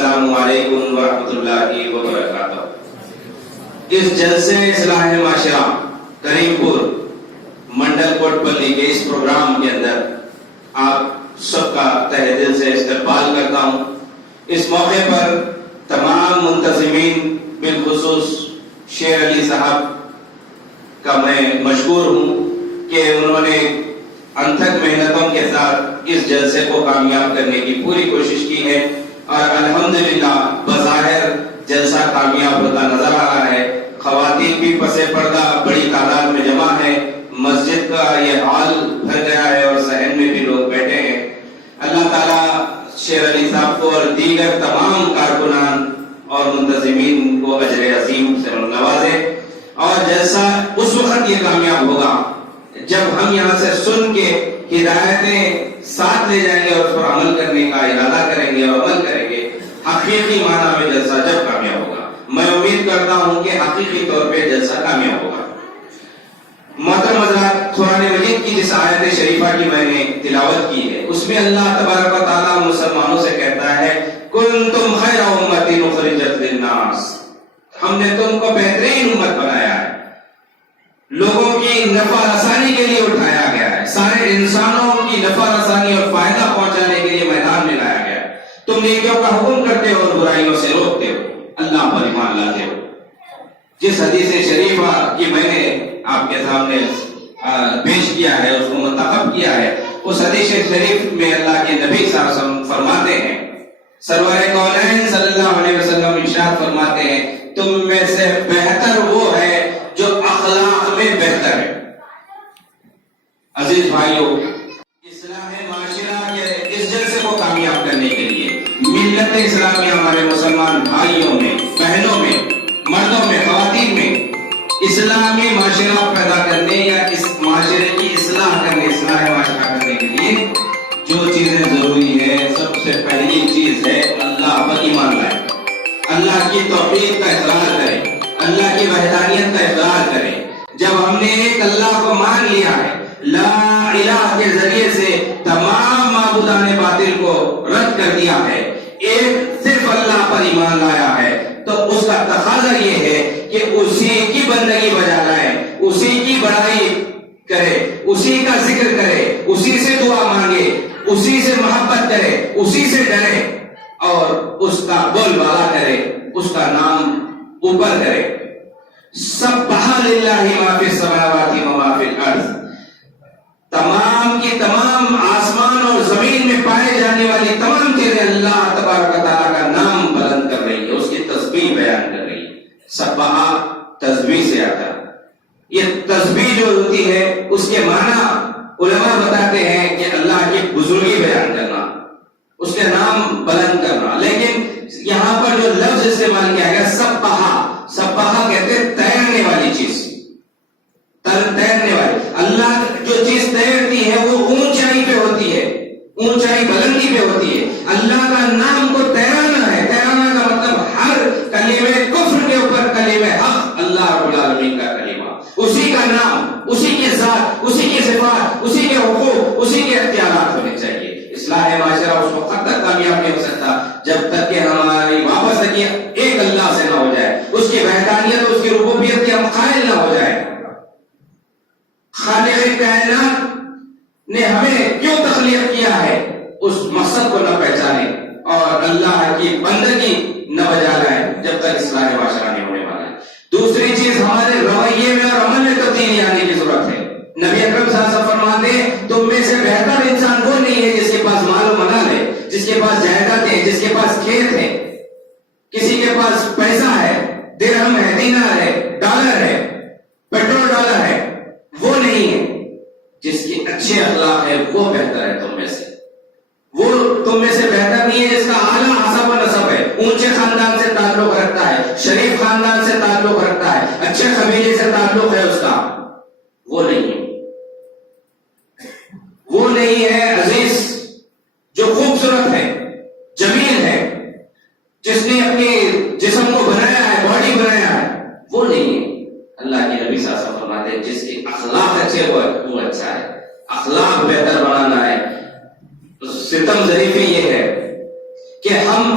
السلام علیکم ورحمۃ اللہ وبرکاتہ۔ اس جلسے اصلاح معاشرہ کریم پور منڈل کوٹ پلی کے اس پروگرام کے اندر آپ سب کا تہہ دل سے استقبال کرتا ہوں۔ اس موقع پر تمام منتظمین بالخصوص شیر علی صاحب کا میں مشکور ہوں کہ انہوں نے انتھک محنتوں کے ساتھ اس جلسے کو کامیاب کرنے کی پوری کوشش کی ہے، اور الحمدللہ بظاہر جلسہ کامیاب ہوتا نظر آ رہا ہے۔ خواتین بھی پس پردہ بڑی تعداد میں جمع ہے، مسجد کا یہ ہال بھر گیا ہے اور صحن میں بھی لوگ بیٹھے ہیں۔ اللہ تعالیٰ شیر علی صاحب کو اور دیگر تمام کارکنان اور منتظمین کو اجر عظیم سے نوازے، اور جلسہ اس وقت یہ کامیاب ہوگا جب ہم یہاں سے سن کے ہدایتیں ساتھ لے جائیں گے اور اس پر عمل کرنے کا ارادہ کریں گے اور عمل کریں گے۔ حقیقی معنی میں جلسہ جب کامیاب ہوگا، میں امید کرتا ہوں کہ حقیقی طور پہ جلسہ کامیاب ہوگا۔ محترم حضرات، قرآن مجید کی جس آیت شریفہ کی میں نے تلاوت کی ہے، اس میں اللہ تبارک و تعالیٰ مسلمانوں سے کہتا ہے کنتم خیر امۃ اخرجت للناس، ہم نے تم کو بہترین امت بنایا ہے، لوگوں کی نفع رسانی کے لیے اٹھایا گیا ہے، سارے انسانوں کی نفع رسانی اور فائدہ پہنچانے کے لیے میدان میں لایا گیا ہے۔ تم نیکیوں کا حکم کرتے ہو اور برائیوں سے روکتے ہو، اللہ پر ایمان لاتے ہو۔ جس حدیث شریفہ کی میں نے آپ کے سامنے پیش کیا ہے، اس کو منتخب کیا ہے، اس حدیث شریف میں اللہ کے نبی صلی اللہ علیہ وسلم فرماتے ہیں، سرور کونین صلی اللہ علیہ وسلم ارشاد فرماتے ہیں تم میں سے بہتر وہ ہے جو اخلاق میں بہتر ہے۔ عزیز بھائیوں، اصلاح معاشرہ کے اس جلسے کو کامیاب کرنے کے لیے ملت اسلامیہ ہمارے مسلمان بھائیوں میں، بہنوں میں، مردوں میں، خواتین میں اسلامی معاشرہ پیدا کرنے یا اس معاشرے کی اصلاح کرنے، اصلاح معاشرہ کرنے کے لیے جو چیزیں ضروری ہے، سب سے پہلی چیز ہے اللہ پر ایمان لائے، اللہ کی توحید کا اقرار کرے، اللہ کی وحدانیت کا اقرار کرے۔ جب ہم نے ایک اللہ کو مان لیا ہے، لا الہ کے ذریعے سے تمام معبودان باطل کو رد کر دیا ہے، ایک صرف اللہ پر ایمان لایا ہے، تو اس کا تقاضا یہ ہے کہ اسی کی بندگی بجا لائے، اسی کی بڑائی کرے، اسی کا ذکر کرے، اسی سے دعا مانگے، اسی سے محبت کرے، اسی سے ڈرے، اور اس کا بول بالا کرے، اس کا نام اوپر کرے۔ سبح للہ ما فی السماوات و ما فی الارض، تمام کی تمام آسمان اور زمین میں پائے جانے والی تمام چیزیں اللہ تبارک و تعالیٰ کا نام بلند کر رہی ہے، اس کی تسبیح بیان کر رہی ہے۔ سبح تسبیح سے آتا ہے۔ یہ تسبیح جو ہوتی ہے اس کے معنی علماء بتاتے ہیں کہ اللہ کی بزرگی بیان کرنا، اس کے نام بلند کرنا، لیکن یہاں پر جو لفظ استعمال کیا گیا سبحہ، سبحہ کہتے ہیں تیرنے والی چیز، تیرنے والی۔ اللہ جو چیز تیرتی ہے وہ اونچائی پہ ہوتی ہے، اونچائی بلندی پہ ہوتی ہے۔ اللہ کا نام کو تیرانا ہے، تیرانا کا مطلب ہر کلمہ کفر کے اوپر کلمہ حق اللہ رب العالمین کا کلمہ، اسی کا نام، اسی کی ذات، اسی کی صفات، اسی کے حقوق، اسی کے اختیارات ہونے چاہیے۔ اصلاح معاشرہ اس وقت تک کامیاب نہیں ہو سکتا جب تک کہ ہماری وابستگی ایک اللہ سے نہ ہو جائے، اس کی وحدانیت، اس کی ربوبیت کے ہم قائل نہ ہو جائے۔ خالق کائنات نے ہمیں کیوں تخلیق کیا ہے، اس مقصد کو نہ پہچانے اور اللہ کی بندگی نہ بجا لائے جب تک اصلاح معاشرہ نہیں ہونے والا ہے۔ دوسری چیز، ہمارے رویے میں اور عمل میں تبدیلی آنے کی ضرورت ہے۔ نبی اکرم صلی اللہ علیہ وسلم فرماتے ہیں تم میں سے بہتر انسان وہ نہیں ہے جس کے پاس مال و منال ہے، جس کے پاس جائیداد ہے، جس کے پاس کھیت ہے، کسی کے پاس پیسہ ہے، درہم ہے، دینار ہے، ڈالر ہے، پیٹرول ڈالر ہے، وہ نہیں ہے۔ جس کی اچھے اخلاق ہے وہ بہتر ہے تم میں سے، وہ تم میں سے بہتر نہیں ہے جس کا اعلیٰ حسب و نسب ہے، اونچے خاندان سے تعلق رکھتا ہے، شریف خاندان سے تعلق رکھتا ہے، اچھے قبیلے سے تعلق ہے اس کا، وہ نہیں ہے۔ وہ نہیں ہے عزیز جو خوبصورت ہے، جمیل ہے، جس نے اپنے جسم کو بنایا ہے، باڈی بنایا ہے، وہ نہیں ہے۔ اللہ کے نبی صلی اللہ علیہ وسلم فرماتے ہیں جس کے اخلاق اچھے ہو وہ اچھا ہے۔ اخلاق بہتر بنانا ہے۔ ستم ظریفی یہ ہے کہ ہم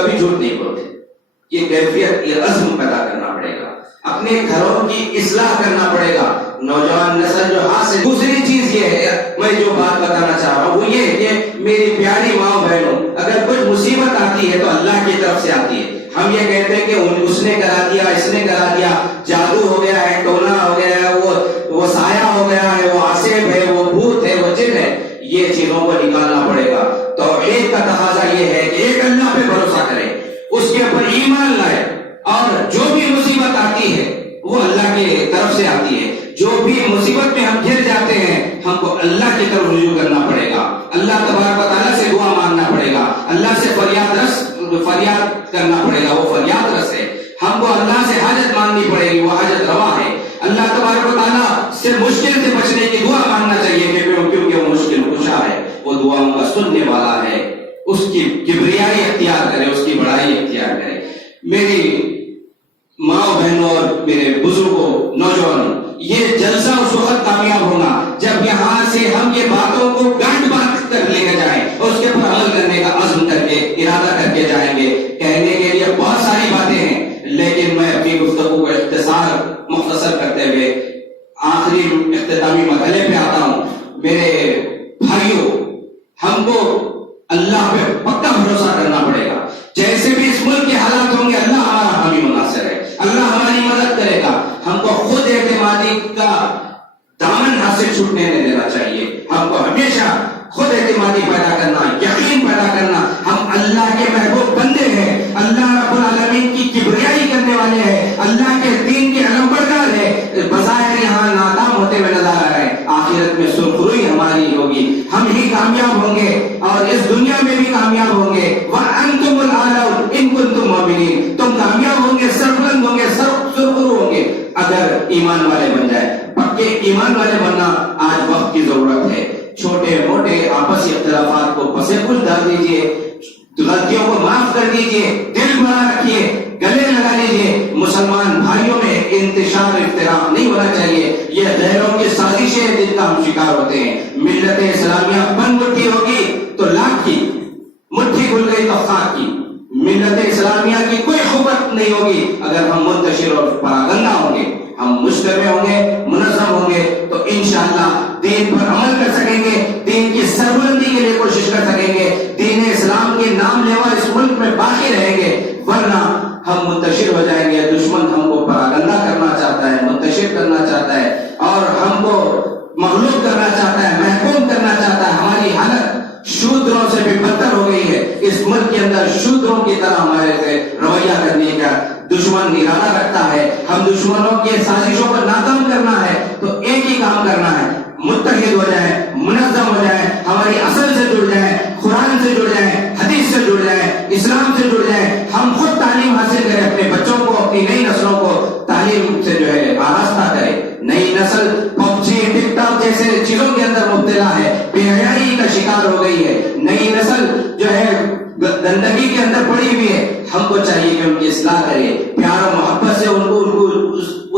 کبھی جھوٹ نہیں بولتے. یہ کیفیت، یہ عزم پیدا کرنا پڑے گا. اپنے گھروں کی اصلاح کرنا پڑے گا. نوجوان نسل جو ہاتھ سے. دوسری چیز یہ ہے، میں جو بات بتانا چاہ رہا ہوں وہ یہ ہے کہ میری پیاری ماں بہنوں، اگر کچھ مصیبت آتی ہے تو اللہ کی طرف سے آتی ہے. ہم یہ کہتے ہیں کہ اس نے کرا دیا، اس نے کرا دیا، جادو ہو گیا ہے، ٹونا ہو گیا ہے، وہ سایہ ہو گیا ہے، وہ آصف ہے، وہ بھوت ہے، وہ جن ہے. یہ چیزوں کو نکالنا پڑے گا. توحید کا تقاضا یہ ہے کہ ایک اللہ پہ بھروسہ کرے، اس کے اوپر ایمان لائے، اور جو بھی مصیبت آتی ہے وہ اللہ کی طرف سے آتی ہے. جو بھی مصیبت میں ہم گر جاتے ہیں ہم کو اللہ کی طرف رجوع کرنا پڑے گا. اللہ تبارک و تعالیٰ سے دعا مانگنا پڑے گا. اللہ سے فریاد کرنا پڑے گا. وہ فریاد رس ہے. ہم کو اللہ سے حاجت مانگنی پڑے گی، وہ حاجت روا ہے. اللہ تبارک و تعالیٰ سے مشکل سے بچنے کی دعا مانگنا چاہیے کیونکہ وہ مشکل کشا ہے. وہ دعاؤں کا سننے والا ہے. اس کی کبریائی اختیار کرے، اس کی بڑائی اختیار کرے. میری ماں بہنوں اور میرے بزرگوں، نوجوانوں، یہ جلسہ اس وقت کامیاب ہوگا جب یہاں سے ہم یہ باتوں کو گانٹ بات کر لے کے جائیں اور اس کے اوپر عمل کرنے کا عزم کر کے، ارادہ کر کے جائیں گے. کہنے کے لیے بہت ساری باتیں ہیں، لیکن میں اپنی گفتگو کو مختصر کرتے ہوئے آخری اختتامی مرحلے پہ آتا ہوں. میرے بھائیوں، ہم کو اللہ پہ پکا بھروسہ کرنا پڑے گا. جیسے بھی اس ملک کے حالات ہوں گے اللہ ہمارا حامی مناصر ہے، اللہ ہماری مدد کرے گا. ہم کو خود اعتمادی کا دامن ہاتھ سے چھوٹنے نہیں دینا چاہیے. ہم کو ہمیشہ خود اعتمادی پیدا کرنا، یقین پیدا کرنا. ہم اللہ کے محبوب بندے ہیں، اللہ رب العالمین کی کبریائی کرنے والے ہیں، اللہ کے دین کے علمبردار ہیں. بظاہر یہاں ناکام ہوتے ہوئے نظر آ رہے ہیں، آخرت میں سرخروئی ہماری ہوگی. ہم ہی کامیاب ہوں گے اور اس دنیا میں بھی کامیاب ہوں گے. وَأَنْتُمُ الْأَعْلَوْنَ إِن كُنتُم مُؤْمِنِينَ. تم کامیاب ہوں گے، سربلند ہوں گے، سرخرو ہوں گے اگر ایمان والے بن جائے. پکے ایمان والے بننا آج وقت کی ضرورت ہے. چھوٹے موٹے آپسی اختلافات کو پسے پش ڈال دیجئے، غلطیوں کو معاف کر دیجئے، دل بڑا رکھیے، گلے لگا لیجئے. مسلمان بھائیوں میں انتشار افتراق نہیں ہونا چاہیے. یہ غیروں کی سازشیں ہیں جن کا ہم شکار ہوتے ہیں. ملت اسلامیہ بند مٹھی ہوگی تو لاکھ کی، مٹھی کھل گئی تو خاک کی. ملت اسلامیہ کی کوئی قوت نہیں ہوگی اگر ہم منتشر اور پراگندہ ہوں گے. ہم مجتمع ہوں گے، منظم ہوں گے تو انشاءاللہ دین پر عمل کر سکیں گے، دین کی سربلندی کے لیے کوشش کر سکیں گے، دین اسلام کے نام لیوا اس ملک میں باقی رہیں گے. ورنہ ہم منتشر ہو جائیں گے. دشمن ہم کو پراگندہ کرنا چاہتا ہے، منتشر کرنا چاہتا ہے اور ہم کو مغلوب کرنا چاہتا ہے، محکوم کرنا چاہتا ہے. ہماری حالت شودروں سے بھی بدتر ہو گئی ہے. اس ملک کے اندر شودروں کی طرح ہمارے سے رویہ کرنے کا دشمن ارادہ رکھتا ہے. ہم دشمنوں کے سازشوں کو ناکام کرنا ہے تو ایک ہی کام کرنا ہے، متحد ہو جائیں، منظم ہو جائیں، ہماری اصل سے جڑ جائیں، قرآن سے جڑ جائیں، حدیث سے جڑ جائیں، اسلام سے جڑ جائیں. ہم خود تعلیم حاصل کریں، اپنے بچوں کو، اپنی نئی نسلوں کو تعلیم سے جو ہے آراستہ کریں. نئی نسل پب جی، ٹک ٹاک جیسے چیزوں کے اندر مبتلا ہے، بے حیائی کا شکار ہو گئی ہے. نئی نسل جو ہے گندگی کے اندر پڑی ہوئی ہے. ہم کو چاہیے کہ ان کی اصلاح کریں، پیار و محبت سے ان کو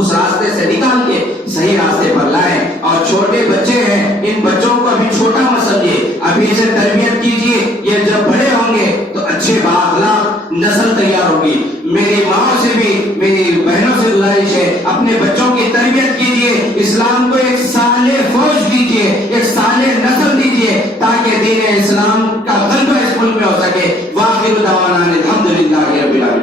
اس راستے سے نکال کے صحیح راستے پر لائیں. اور چھوٹے بچے ہیں، ان بچوں کو ابھی چھوٹا مت سمجھیے، ابھی سے تربیت کیجیے. یہ جب بڑے ہوں گے تو اچھے بااخلاق نسل تیار ہوگی. میری ماں سے بھی، میری بہنوں سے گزارش ہے، اپنے بچوں کی تربیت کیجیے، اسلام کو ایک صالح فوج دیجیے، ایک صالح نسل دیجیے تاکہ دین اسلام کا غلبہ اس ملک میں ہو سکے. واخر دعوانا الحمدللہ رب العالمین.